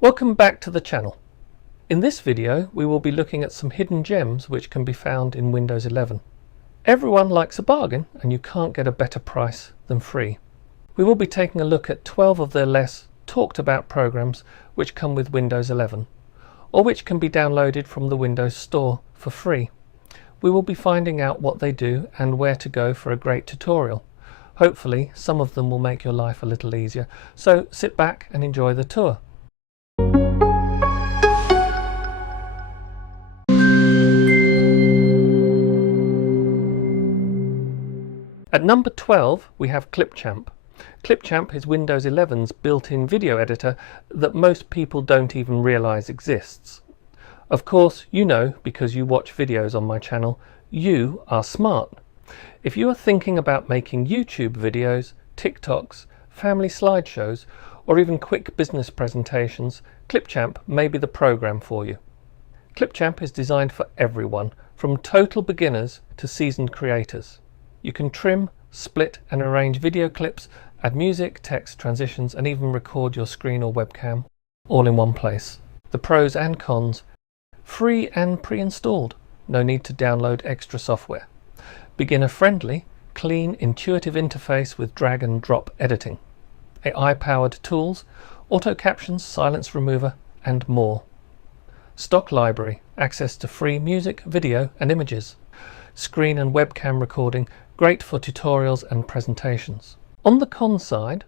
Welcome back to the channel. In this video we will be looking at some hidden gems which can be found in Windows 11. Everyone likes a bargain and you can't get a better price than free. We will be taking a look at 12 of the less talked about programs which come with Windows 11 or which can be downloaded from the Windows Store for free. We will be finding out what they do and where to go for a great tutorial. Hopefully some of them will make your life a little easier, so sit back and enjoy the tour. At number 12 we have Clipchamp. Clipchamp is Windows 11's built-in video editor that most people don't even realize exists. Of course you know, because you watch videos on my channel, you are smart. If you are thinking about making YouTube videos, TikToks, family slideshows, or even quick business presentations, Clipchamp may be the program for you. Clipchamp is designed for everyone, from total beginners to seasoned creators. You can trim, split and arrange video clips, add music, text, transitions and even record your screen or webcam all in one place. The pros and cons: free and pre-installed, no need to download extra software. Beginner friendly, clean, intuitive interface with drag and drop editing. AI-powered tools, auto captions, silence remover and more. Stock library, access to free music, video and images. Screen and webcam recording, great for tutorials and presentations. On the con side,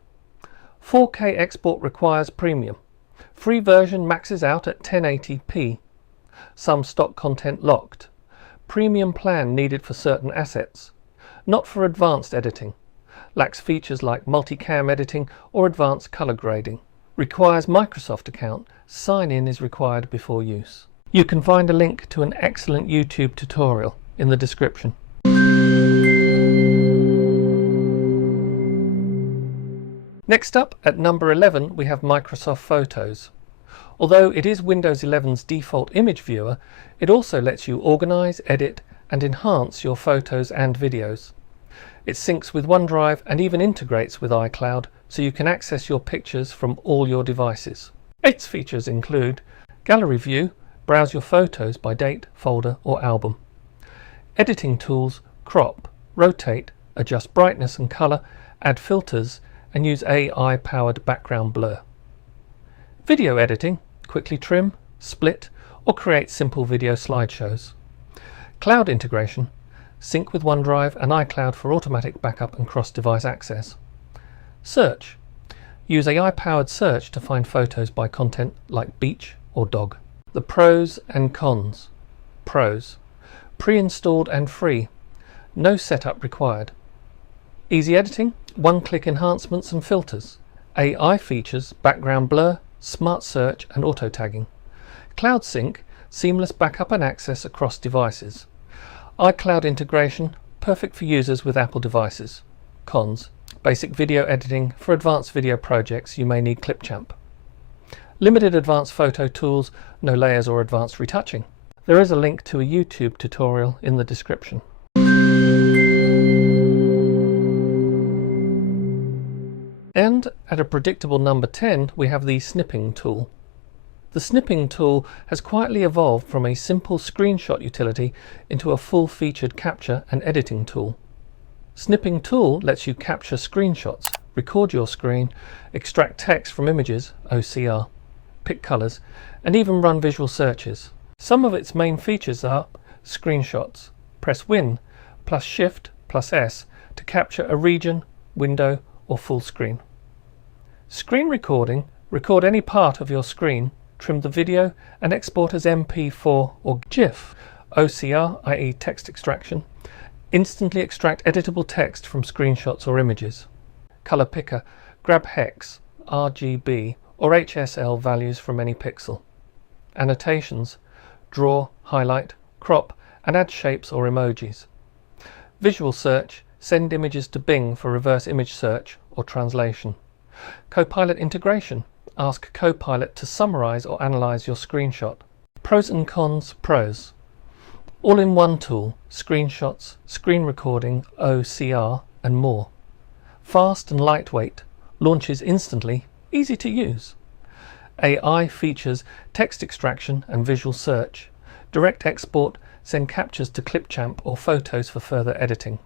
4K export requires premium. Free version maxes out at 1080p. Some stock content locked. Premium plan needed for certain assets. Not for advanced editing. Lacks features like multicam editing or advanced color grading. Requires Microsoft account. Sign-in is required before use. You can find a link to an excellent YouTube tutorial in the description. Next up, at number 11, we have Microsoft Photos. Although it is Windows 11's default image viewer, it also lets you organize, edit and enhance your photos and videos. It syncs with OneDrive and even integrates with iCloud, so you can access your pictures from all your devices. Its features include Gallery View, browse your photos by date, folder or album. Editing tools, crop, rotate, adjust brightness and color, add filters and use AI-powered background blur. Video editing, quickly trim, split or create simple video slideshows. Cloud integration, sync with OneDrive and iCloud for automatic backup and cross-device access. Search, use AI-powered search to find photos by content like beach or dog. The pros and cons. Pros: pre-installed and free, no setup required. Easy editing, one-click enhancements and filters. AI features, background blur, smart search and auto-tagging. Cloud sync, seamless backup and access across devices. iCloud integration, perfect for users with Apple devices. Cons: basic video editing. For advanced video projects you may need Clipchamp. Limited advanced photo tools, no layers or advanced retouching. There is a link to a YouTube tutorial in the description. And at a predictable number 10 we have the Snipping Tool. The Snipping Tool has quietly evolved from a simple screenshot utility into a full-featured capture and editing tool. Snipping Tool lets you capture screenshots, record your screen, extract text from images, OCR, pick colors, and even run visual searches. Some of its main features are screenshots. Press Win plus Shift plus S to capture a region, window, or full screen. Screen recording, record any part of your screen, trim the video and export as MP4 or GIF. OCR, i.e. text extraction, instantly extract editable text from screenshots or images. Color picker, grab hex, RGB or HSL values from any pixel. Annotations, draw, highlight, crop and add shapes or emojis. Visual search, send images to Bing for reverse image search or translation. Copilot integration, ask Copilot to summarize or analyze your screenshot. Pros and cons. Pros: all-in-one tool, screenshots, screen recording, OCR and more. Fast and lightweight, launches instantly, easy to use. AI features text extraction and visual search. Direct export, send captures to Clipchamp or Photos for further editing.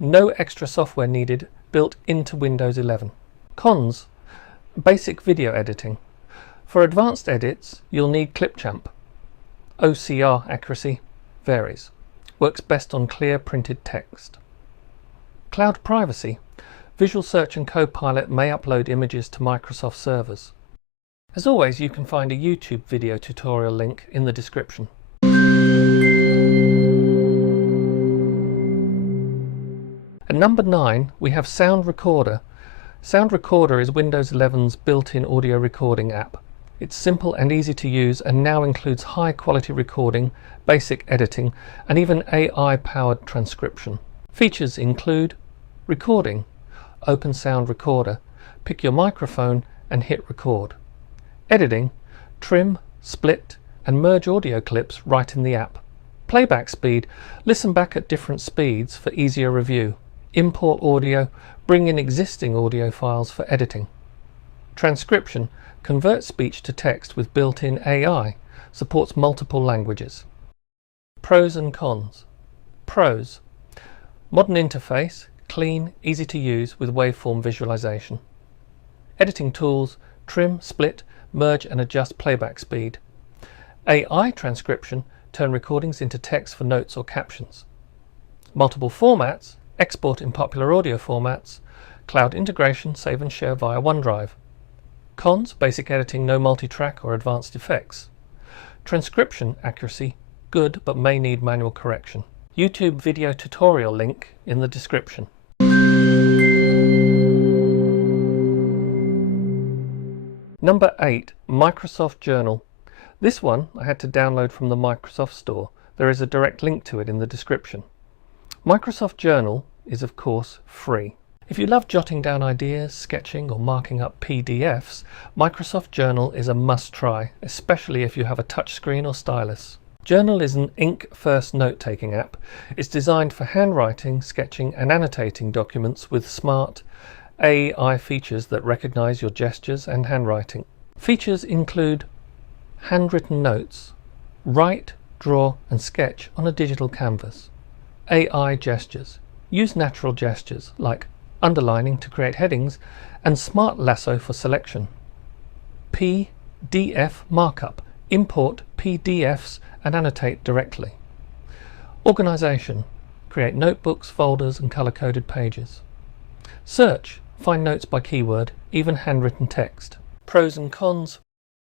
No extra software needed, built into Windows 11. Cons: basic video editing. For advanced edits, you'll need Clipchamp. OCR accuracy varies. Works best on clear printed text. Cloud privacy. Visual Search and Copilot may upload images to Microsoft servers. As always, you can find a YouTube video tutorial link in the description. At number 9, we have Sound Recorder. Sound Recorder is Windows 11's built-in audio recording app. It's simple and easy to use and now includes high-quality recording, basic editing, and even AI-powered transcription. Features include recording. Open Sound Recorder. Pick your microphone and hit record. Editing. Trim, split, and merge audio clips right in the app. Playback speed. Listen back at different speeds for easier review. Import audio. Bring in existing audio files for editing. Transcription. Convert speech to text with built-in AI. Supports multiple languages. Pros and cons. Pros: modern interface, clean, easy to use with waveform visualization. Editing tools: trim, split, merge and adjust playback speed. AI transcription: turn recordings into text for notes or captions. Multiple formats: export in popular audio formats. Cloud integration: save and share via OneDrive. Cons: basic editing, no multi-track or advanced effects. Transcription accuracy: good but may need manual correction. YouTube video tutorial link in the description. Number 8, Microsoft Journal. This one I had to download from the Microsoft Store. There is a direct link to it in the description. Microsoft Journal is of course free. If you love jotting down ideas, sketching or marking up PDFs, Microsoft Journal is a must-try, especially if you have a touchscreen or stylus. Journal is an ink-first note-taking app. It's designed for handwriting, sketching and annotating documents with smart AI features that recognize your gestures and handwriting. Features include handwritten notes, write, draw and sketch on a digital canvas. AI gestures. Use natural gestures like underlining to create headings and smart lasso for selection. PDF markup. Import PDFs and annotate directly. Organization. Create notebooks, folders and color-coded pages. Search. Find notes by keyword, even handwritten text. Pros and cons.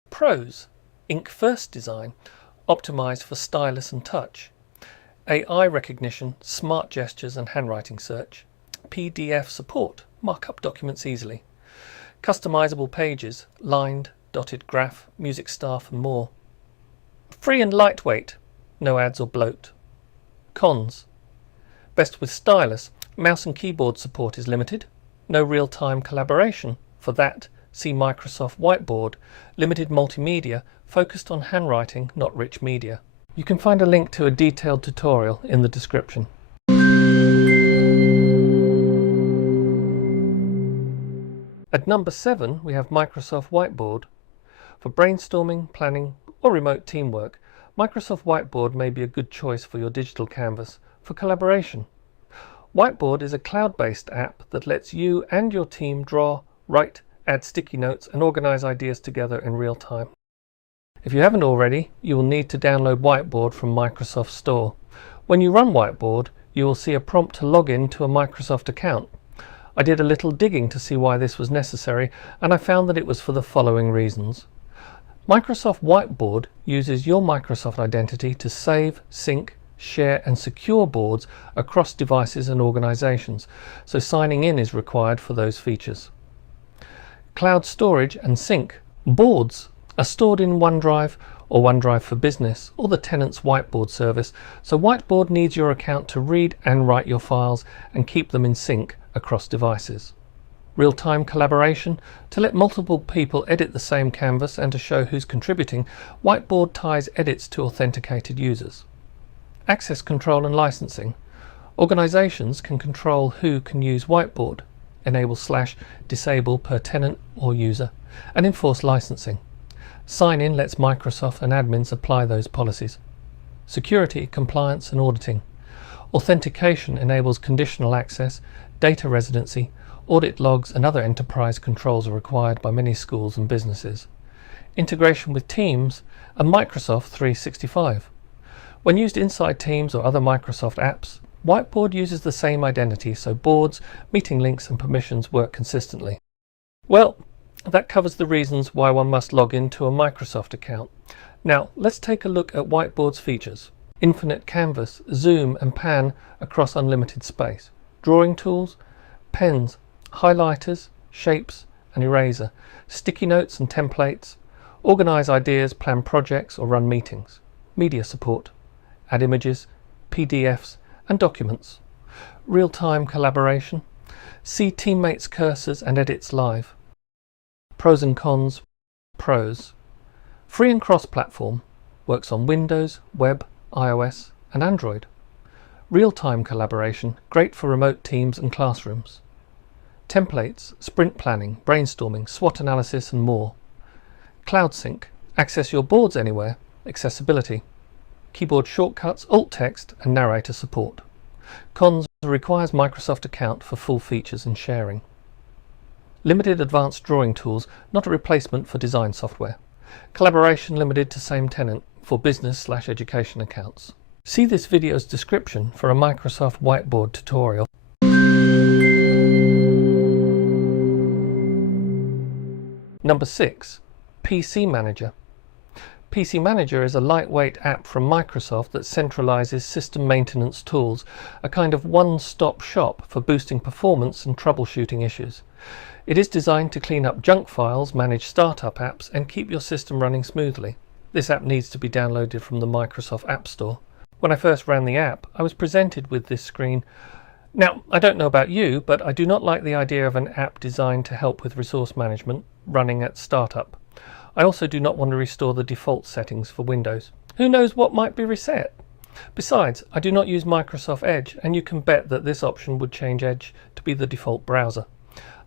Pros: ink-first design, optimized for stylus and touch. AI recognition, smart gestures and handwriting search. PDF support, mark up documents easily. Customizable pages, lined, dotted graph, music staff and more. Free and lightweight, no ads or bloat. Cons: best with stylus, mouse and keyboard support is limited. No real-time collaboration. For that, see Microsoft Whiteboard. Limited multimedia, focused on handwriting, not rich media. You can find a link to a detailed tutorial in the description. At number 7, we have Microsoft Whiteboard. For brainstorming, planning, or remote teamwork, Microsoft Whiteboard may be a good choice for your digital canvas. For collaboration, Whiteboard is a cloud-based app that lets you and your team draw, write, add sticky notes and organize ideas together in real time. If you haven't already, you will need to download Whiteboard from Microsoft Store. When you run Whiteboard, you will see a prompt to log in to a Microsoft account. I did a little digging to see why this was necessary, and I found that it was for the following reasons. Microsoft Whiteboard uses your Microsoft identity to save, sync, share and secure boards across devices and organizations, so signing in is required for those features. Cloud storage and sync. Boards are stored in OneDrive or OneDrive for Business or the tenant's Whiteboard service, so Whiteboard needs your account to read and write your files and keep them in sync across devices. Real-time collaboration. To let multiple people edit the same canvas and to show who's contributing, Whiteboard ties edits to authenticated users. Access control and licensing. Organizations can control who can use Whiteboard. enable / disable per tenant or user, and enforce licensing. Sign-in lets Microsoft and admins apply those policies. Security, compliance and auditing. Authentication enables conditional access, data residency, audit logs and other enterprise controls are required by many schools and businesses. Integration with Teams and Microsoft 365. When used inside Teams or other Microsoft apps, Whiteboard uses the same identity, so boards, meeting links and permissions work consistently. Well, that covers the reasons why one must log into a Microsoft account. Now let's take a look at Whiteboard's features. Infinite canvas, zoom and pan across unlimited space. Drawing tools, pens, highlighters, shapes and eraser. Sticky notes and templates. Organize ideas, plan projects or run meetings. Media support. Add images, PDFs and documents. Real-time collaboration. See teammates' cursors and edits live. Pros and cons. Pros. Free and cross-platform. Works on Windows, web, iOS and Android. Real-time collaboration. Great for remote teams and classrooms. Templates, sprint planning, brainstorming, SWOT analysis and more. Cloud sync. Access your boards anywhere. Accessibility. Keyboard shortcuts, alt text and narrator support. Cons. Requires Microsoft account for full features and sharing. Limited advanced drawing tools, not a replacement for design software. Collaboration limited to same tenant for business/education accounts. See this video's description for a Microsoft Whiteboard tutorial. Number 6. PC Manager. PC Manager is a lightweight app from Microsoft that centralizes system maintenance tools, a kind of one-stop shop for boosting performance and troubleshooting issues. It is designed to clean up junk files, manage startup apps, and keep your system running smoothly. This app needs to be downloaded from the Microsoft App Store. When I first ran the app, I was presented with this screen. Now, I don't know about you, but I do not like the idea of an app designed to help with resource management running at startup. I also do not want to restore the default settings for Windows. Who knows what might be reset? Besides, I do not use Microsoft Edge, and you can bet that this option would change Edge to be the default browser.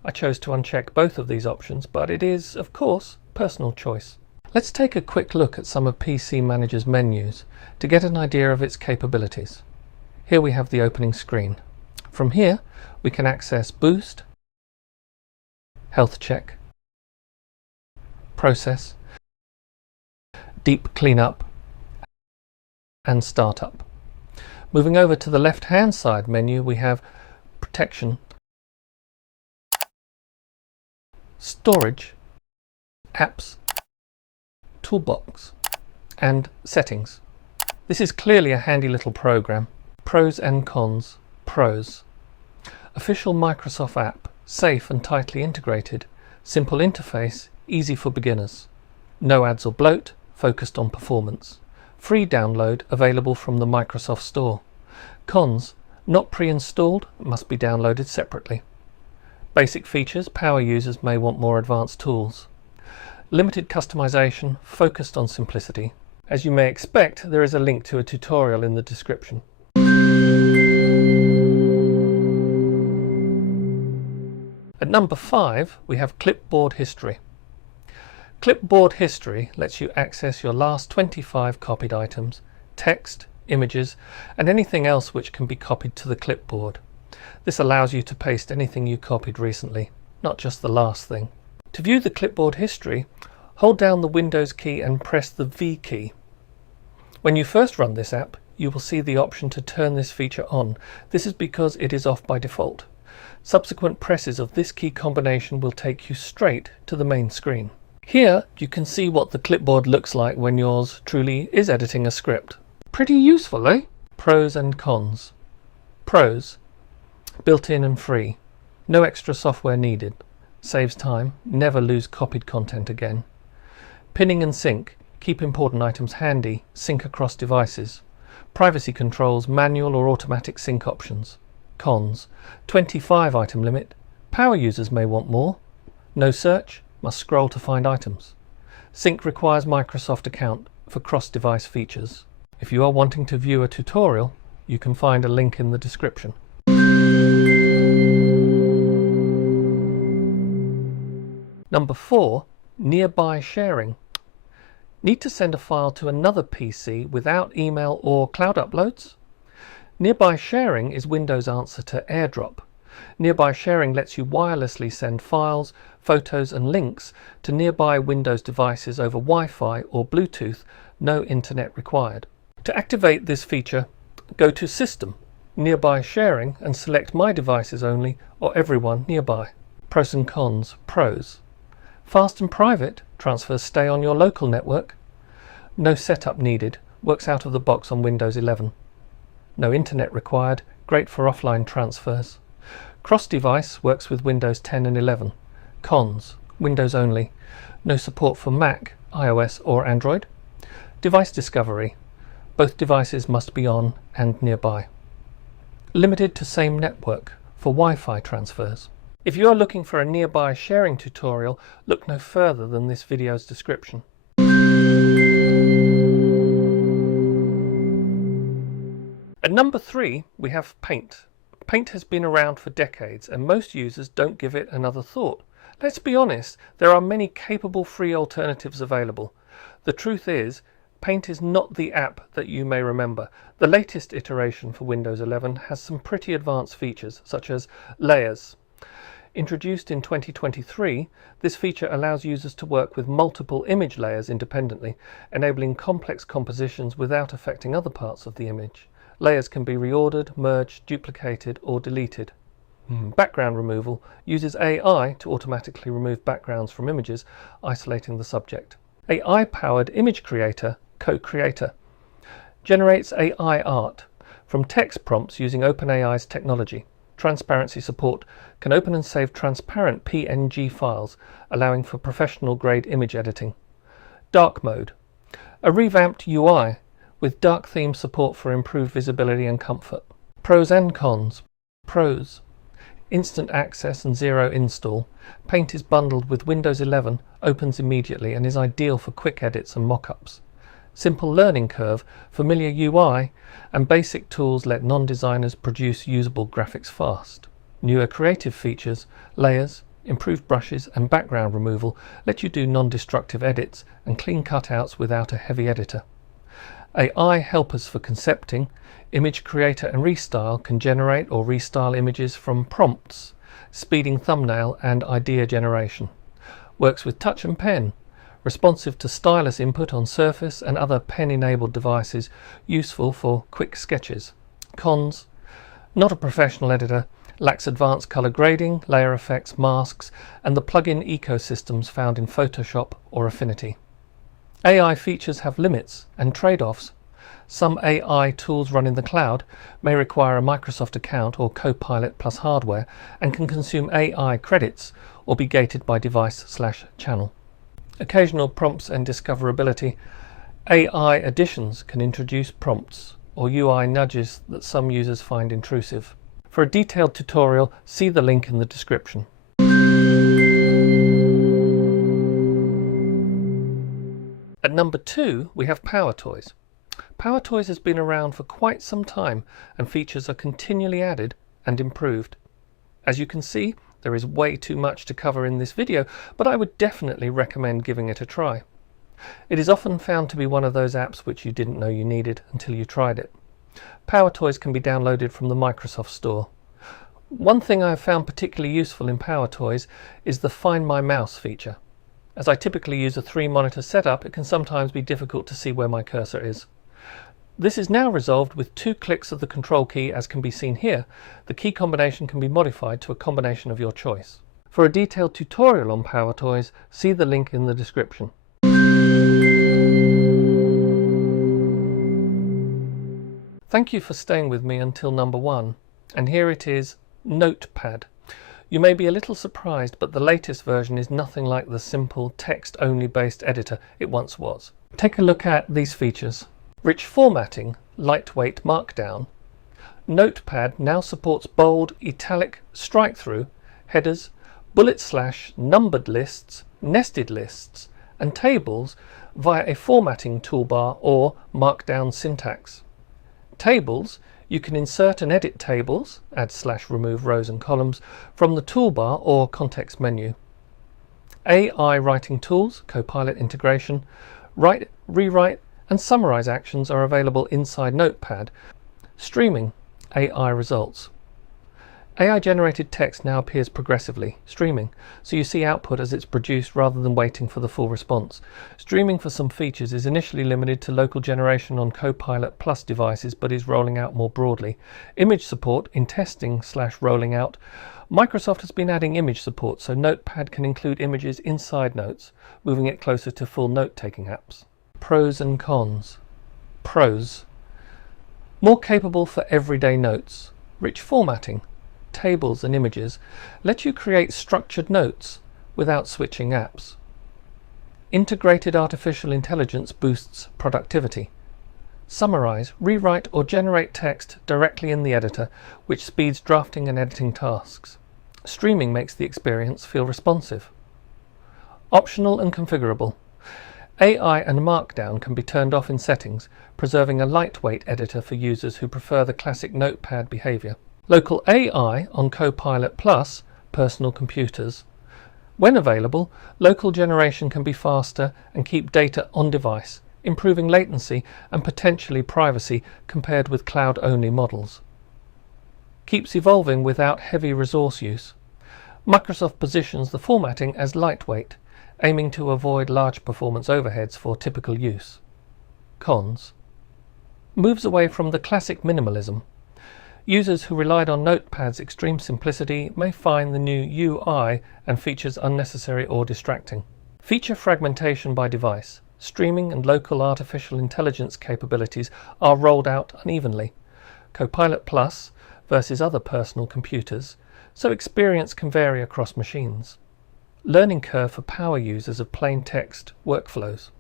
I chose to uncheck both of these options, but it is, of course, personal choice. Let's take a quick look at some of PC Manager's menus to get an idea of its capabilities. Here we have the opening screen. From here, we can access Boost, Health Check, Process, Deep Cleanup, and Startup. Moving over to the left-hand side menu, we have Protection, Storage, Apps, Toolbox, and Settings. This is clearly a handy little program. Pros and cons. Pros. Official Microsoft app, safe and tightly integrated, simple interface, easy for beginners. No ads or bloat, focused on performance. Free download available from the Microsoft Store. Cons. Not pre-installed, must be downloaded separately. Basic features, power users may want more advanced tools. Limited customization, focused on simplicity. As you may expect, there is a link to a tutorial in the description. At number 5, we have Clipboard History. Clipboard History lets you access your last 25 copied items, text, images, and anything else which can be copied to the clipboard. This allows you to paste anything you copied recently, not just the last thing. To view the clipboard history, hold down the Windows key and press the V key. When you first run this app, you will see the option to turn this feature on. This is because it is off by default. Subsequent presses of this key combination will take you straight to the main screen. Here you can see what the clipboard looks like when yours truly is editing a script. Pretty useful, eh? Pros and cons. Pros. Built-in and free. No extra software needed. Saves time. Never lose copied content again. Pinning and sync. Keep important items handy. Sync across devices. Privacy controls, manual or automatic sync options. Cons. 25 item limit. Power users may want more. No search. Must scroll to find items. Sync requires Microsoft account for cross-device features. If you are wanting to view a tutorial, you can find a link in the description. Number 4, nearby sharing. Need to send a file to another PC without email or cloud uploads? Nearby sharing is Windows' answer to AirDrop. Nearby sharing lets you wirelessly send files, photos and links to nearby Windows devices over Wi-Fi or Bluetooth, no internet required. To activate this feature, go to System, Nearby Sharing and select My Devices Only or Everyone Nearby. Pros and cons. Pros. Fast and private, transfers stay on your local network. No setup needed, works out of the box on Windows 11. No internet required, great for offline transfers. Cross-device works with Windows 10 and 11. Cons. Windows only. No support for Mac, iOS or Android. Device discovery. Both devices must be on and nearby. Limited to same network for Wi-Fi transfers. If you are looking for a nearby sharing tutorial, look no further than this video's description. At number 3, we have Paint. Paint has been around for decades and most users don't give it another thought. Let's be honest, there are many capable free alternatives available. The truth is, Paint is not the app that you may remember. The latest iteration for Windows 11 has some pretty advanced features, such as layers. Introduced in 2023, this feature allows users to work with multiple image layers independently, enabling complex compositions without affecting other parts of the image. Layers can be reordered, merged, duplicated, or deleted. Background removal uses AI to automatically remove backgrounds from images, isolating the subject. AI-powered image creator, co-creator, generates AI art from text prompts using OpenAI's technology. Transparency support can open and save transparent PNG files, allowing for professional-grade image editing. Dark mode, a revamped UI with dark theme support for improved visibility and comfort. Pros and cons. Pros. Instant access and zero install. Paint is bundled with Windows 11, opens immediately and is ideal for quick edits and mock-ups. Simple learning curve, familiar UI, and basic tools let non-designers produce usable graphics fast. Newer creative features, layers, improved brushes and background removal let you do non-destructive edits and clean cutouts without a heavy editor. AI helpers for concepting. Image creator and restyle can generate or restyle images from prompts, speeding thumbnail and idea generation. Works with touch and pen. Responsive to stylus input on Surface and other pen-enabled devices, useful for quick sketches. Cons. Not a professional editor, lacks advanced color grading, layer effects, masks, and the plugin ecosystems found in Photoshop or Affinity. AI features have limits and trade-offs. Some AI tools run in the cloud, may require a Microsoft account or Copilot plus hardware, and can consume AI credits or be gated by device/channel. Occasional prompts and discoverability. AI additions can introduce prompts or UI nudges that some users find intrusive. For a detailed tutorial, see the link in the description. At number 2, we have PowerToys. PowerToys has been around for quite some time and features are continually added and improved. As you can see, there is way too much to cover in this video, but I would definitely recommend giving it a try. It is often found to be one of those apps which you didn't know you needed until you tried it. PowerToys can be downloaded from the Microsoft Store. One thing I have found particularly useful in PowerToys is the Find My Mouse feature. As I typically use a 3-monitor setup, it can sometimes be difficult to see where my cursor is. This is now resolved with 2 clicks of the control key, as can be seen here. The key combination can be modified to a combination of your choice. For a detailed tutorial on PowerToys, see the link in the description. Thank you for staying with me until number 1, and here it is, Notepad. You may be a little surprised, but the latest version is nothing like the simple text-only based editor it once was. Take a look at these features. Rich formatting, lightweight markdown. Notepad now supports bold, italic, strike-through, headers, bullet/, numbered lists, nested lists, and tables via a formatting toolbar or markdown syntax. Tables, you can insert and edit tables, add/remove rows and columns, from the toolbar or context menu. AI writing tools, Copilot integration, write, rewrite and summarize actions are available inside Notepad. Streaming, AI results. AI-generated text now appears progressively, streaming, so you see output as it's produced rather than waiting for the full response. Streaming for some features is initially limited to local generation on Copilot Plus devices but is rolling out more broadly. Image support in testing/rolling out. Microsoft has been adding image support so Notepad can include images inside notes, moving it closer to full note-taking apps. Pros and cons. Pros. More capable for everyday notes. Rich formatting. Tables and images let you create structured notes without switching apps. Integrated artificial intelligence boosts productivity. Summarize, rewrite or generate text directly in the editor, which speeds drafting and editing tasks. Streaming makes the experience feel responsive. Optional and configurable. AI and Markdown can be turned off in settings, preserving a lightweight editor for users who prefer the classic Notepad behavior. Local AI on Copilot Plus personal computers. When available, local generation can be faster and keep data on device, improving latency and potentially privacy compared with cloud-only models. Keeps evolving without heavy resource use. Microsoft positions the formatting as lightweight, aiming to avoid large performance overheads for typical use. Cons. Moves away from the classic minimalism. Users who relied on Notepad's extreme simplicity may find the new UI and features unnecessary or distracting. Feature fragmentation by device. Streaming and local artificial intelligence capabilities are rolled out unevenly. Copilot Plus versus other personal computers, so experience can vary across machines. Learning curve for power users of plain text workflows.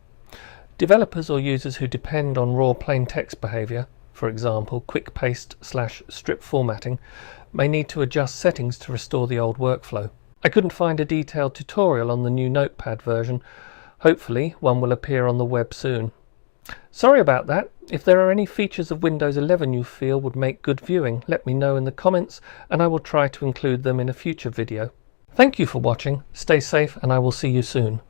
Developers or users who depend on raw plain text behavior, for example, quick paste/strip formatting, may need to adjust settings to restore the old workflow. I couldn't find a detailed tutorial on the new Notepad version. Hopefully, one will appear on the web soon. Sorry about that. If there are any features of Windows 11 you feel would make good viewing, let me know in the comments and I will try to include them in a future video. Thank you for watching, stay safe and I will see you soon.